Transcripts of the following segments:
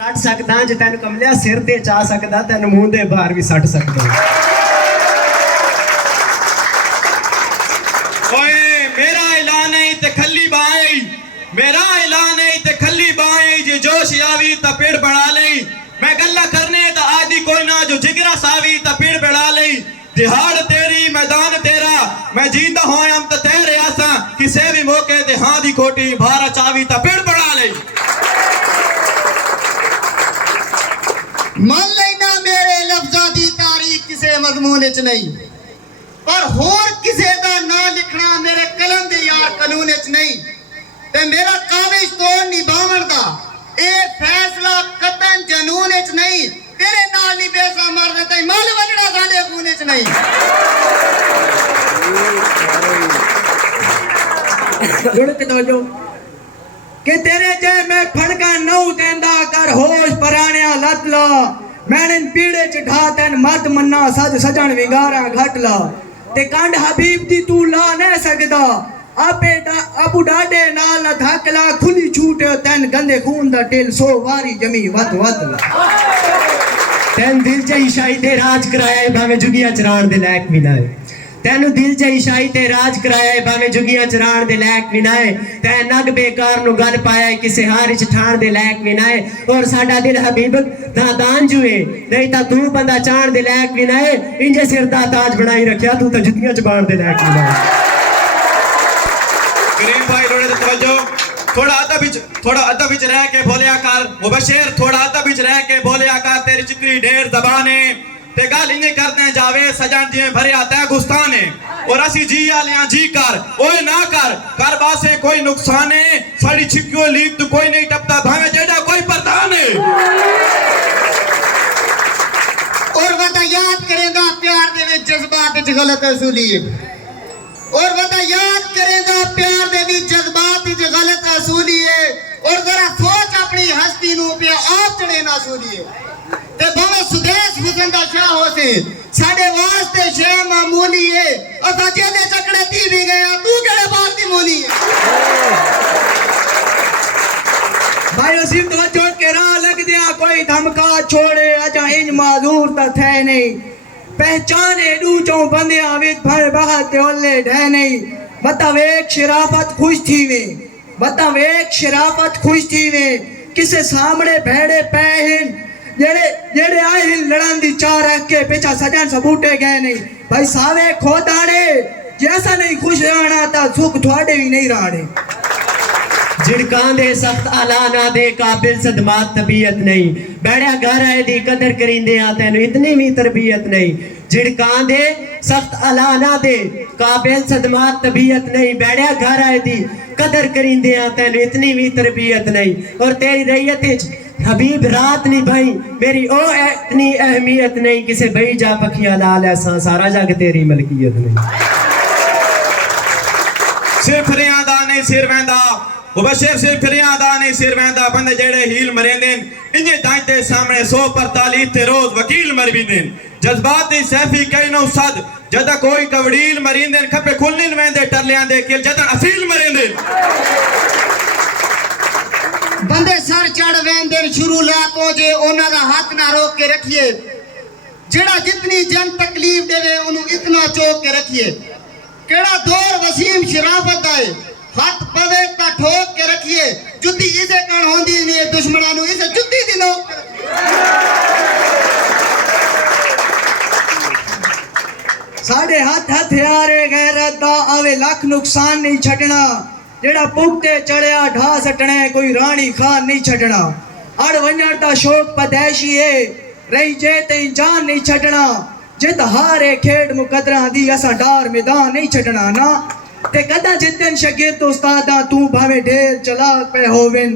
सट सकदा जे तेन कमलिया सिर ते चा सकदा तेन मूंह दे बाहर भी सट सकदा। ओए मेरा ऐलान है ते खली बाई, मेरा ऐलान है ते खली बाई, जे जोश आवी ता पेड़ बढ़ा लई। मैं गल्ला करने ता आदि कोई ना, जो जिगरा सावी ता पेड़ बढ़ा लई। दिहाड़ तेरी मैदान तेरा, मैं जींदा होयम ता तेरे आसा, किसे भी मौके ते हां दी कोटी भारा चावी ता पेड़ बढ़ा लई। मन लेना मेरे लफ्ज़ां दी तारीख किसे मज़मून च नहीं, पर होर किसे दा ना लिखना मेरे कलम दे यार कानून च नहीं। ते मेरा काविश तोड़ निभावण दा ए फैसला कतन जनून च नहीं। तेरे नाल नहीं बेसा मरदे ते मल वजड़ा साडे खून च नहीं। जो कि तेरे जे मैं फड़का नौ देंदा कर होश पराणिया लत ला। मैंने पीड़े च ढा तेन मत मन्ना सज सजन विगारा घट ला। ते कंड हबीब दी तू ला नहीं सकदा, अबू डाडे नाल धक ला। खुली छूट तेन गंदे खून दा टिल सो वारी जमी वत वत ला। तेन दिल च ईशाई ते राज कराया भावे जुगिया चराण दे लायक भी ना है। तेनू दिल च ईशाई ते राज कराया भावे जुगिया चराण दे लायक भी ना है। तै नग बेकार नु गल पाया किसे हार च ठाण दे लायक भी ना है। और साडा दिल हबीब दादान जुए नहीं ता तू बंदा चाण दे लायक भी ना है। इंजे सिर दा ताज बनाई रखया तू ता जुतियां च बाण दे लायक भी ना है। करीम भाई लोड़े ते तवज्जो, थोड़ा अदब विच रह के बोलिया कर। मुबशिर थोड़ा अदब विच रह के बोलिया कर। तेरी जितनी ढेर ज़बान है ते गल इंजे करदे जावे सजन जिवें भरिया तै गुस्तान है। और असी जी आलियां जी कर ओए ना कर बासे कोई नुकसान है। साड़ी छिक्कियो लीक तू कोई नहीं टपता भावे जेड़ा कोई प्रधान है। और वदा याद करेगा प्यार दे विच जज्बात विच गलत असूली है। और वदा याद करेगा प्यार दे विच जज्बात विच गलत असूली है। और जरा सोच अपनी हस्ती नु पे आप चढ़े ना सूली है। ते भावे सुदेश हुसैन दा शाह होसे साडे वास्ते शे मामूली है। असा जेले चकड़े ती भी गया तू केड़े बात दी मूली है। भाई उसी तो छोड़ के राह लग दिया कोई धमका छोड़े अजा इंज माजूर ता थे नहीं। पहचाने दू चो बंदिया विच भर बहत ओले ढे नहीं। बता वेख शराफत खुश थी वे, बता वेख शराफत खुश थी वे। किसे सामने भेड़े पैहिन जेड़े आए हिन लड़न दी चाह रख के पीछा सजन सबूटे गए नहीं। भाई सावे खोदाने जैसा नहीं खुश रहना ता सुख थोड़े भी नहीं रहने। जिड़कां दे सख्त आलाना दे काबिल सदमात तबीयत नहीं। बैठा घर आए दी कदर करींदे आ तैनू इतनी भी तरबियत नहीं। जिड़कां दे सख्त आलाना दे काबिल सदमात तबीयत नहीं। बैठा घर आए दी कदर करींदे आ तैनू इतनी भी तरबियत नहीं। और तेरी रैयत विच हबीब रात नहीं भाई मेरी ओ इतनी अहमियत नहीं। किसे बई जा पखिया लाल ऐसा सारा जग तेरी मलकियत नहीं। सिर्फ रियादा नहीं सिर वेंदा मुबशिर, सिर्फ रियादा नहीं सिर वेंदा। बंदे जेड़े हील मरेंदे इंजे दांते सामने 145 ते रोज वकील मर बिंदे। जज्बात दी सैफी कई नौ सद जदा कोई कवड़ील मरिंदे खपे खुलनिन वेंदे टरलियां दे किल जदा असील मरेंदे। बंदे सर चढ़ वेंदे शुरू लातो जे ओना दा हाथ ना रोक के रखिए। जेड़ा जितनी जन तकलीफ देवे ओनु इतना चोक के रखिए। केड़ा दौर वसीम शराफत दा है हाथ पवे ता ठोक के रखिए। जुती इसे कण होंदी नहीं दुश्मनां नु इसे जुती दी नो। साडे हाथ हथियारे गैरत दा आवे लख नुकसान नहीं छड़ना। जेड़ा पुगते चढ़िया ढा सटने कोई रानी खान नहीं छड़ना। अड़ वंजण दा शौक पैदाइशी है रही जे तई जान नहीं छड़ना। जित हारे खेड मुकदरा दी असा डार मैदान नहीं छड़ना ना। ते कदा जितन शगिर्द उस्तादा तू भावे ढेर चलाक पे होवेन।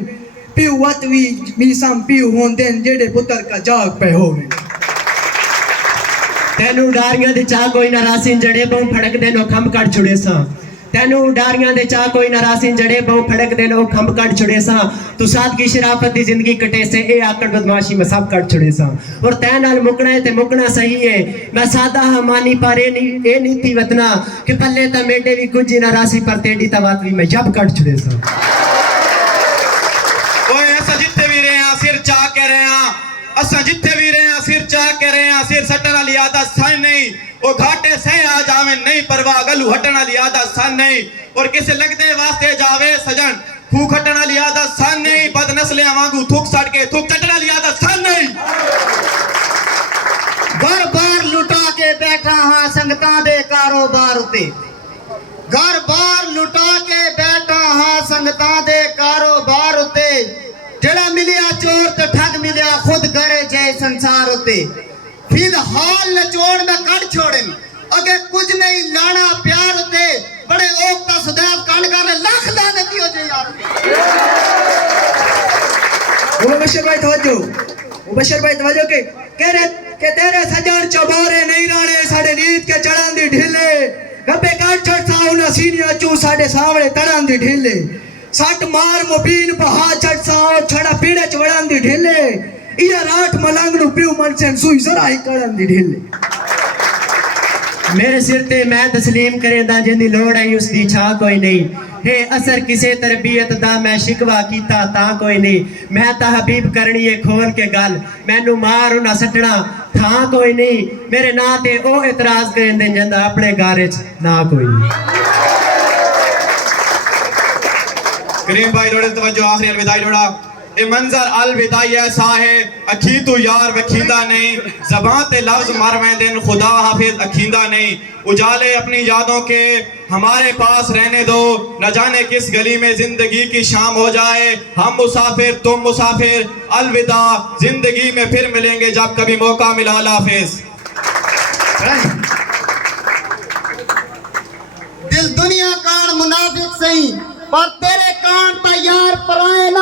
पिउ वत वी मीसम पिउ होंदेन जेड़े पुत्र का जाग पे होवेन। तेनू डारियां दे चा कोई ना रासिन जड़े बहु फड़क देनो खम कट छुड़े सा। तेनू डारियां दे चा कोई ना रासिन जड़े बहु फड़क देनो खम कट छुड़े सा। तू सादगी शराफत दी जिंदगी कटे से ए आकड़ बदमाशी में सब कट छुड़े सा। और तै नाल मुकना है ते मुकना सही है। मैं सादा हा मानी पर ए नीति वतना कि पल्ले ता मेडे भी कुछ ना रासी पर तेडी ता बात भी मैं जब कट छुड़े सा। ओए ऐसा जितने भी रहे सिर चा के रहे असा जिथे भी रहे सिर चाह के रहे सिर सटन वाली आदत सन नहीं वो घाटे सह आ जावे नहीं परवाह गलू हटन वाली आदत सन नहीं और किसे लगते वास्ते जावे सजन फूक हटन वाली आदत सन नहीं बद नस्ले वांगू थूक सट के थूक चटन वाली आदत सन नहीं घर बार लुटा के बैठा हाँ संगतां दे कारोबार उते घर बार लुटा के बैठा हाँ संगतां दे कारोबार उते जेड़ा मिलिया चोर तो ठग मिलिया खुद करे जय संसार उते फिलहाल नचोड़ में कट छोड़े अगे कुछ नहीं लाना प्यार उते बड़े ओकता सुदैव कांड कर लाख लानती हो जाए यार मुबशर भाई तवज्जो के कह रहे के तेरे सजन चबारे नहीं राणे साडे नीत के चढ़ान दी ढीले गप्पे काट छट साउ ना सीनिया चू साडे सावड़े तड़ान दी ढीले सट मार मुबीन बहा छट साउ छड़ा पीड़े चढ़ान दी ढीले इया राठ मलंग नु पीऊ मनसन सुई जरा ही करन दी ढीले मेरे सिर ते मैं तस्लीम करेंदा जिंदी लोड़ है उसदी छा कोई नहीं हे असर किसे तरबियत दा मैं शिकवा कीता ता कोई नहीं मैं ता हबीब करनी है खोल के गल मैनू मार ना सटना था कोई नहीं मेरे ना ते ओ इतराज करेंदे जंदा अपने घर च ना कोई नहीं करीम भाई थोड़े तवज्जो आखिरी अलविदाई थोड़ा ए मंजर अलविदाई ऐसा है अखी तू यार वखींदा नहीं ज़बान ते लफ्ज मरवें दिन खुदा हाफिज अखींदा नहीं उजाले अपनी यादों के हमारे पास रहने दो न जाने किस गली में जिंदगी की शाम हो जाए हम मुसाफिर तुम मुसाफिर अलविदा जिंदगी में फिर मिलेंगे जब कभी मौका मिला अल्लाह हाफिज दिल दुनिया कान मुनाफिक सही पर तेरे कान ता यार पराए ना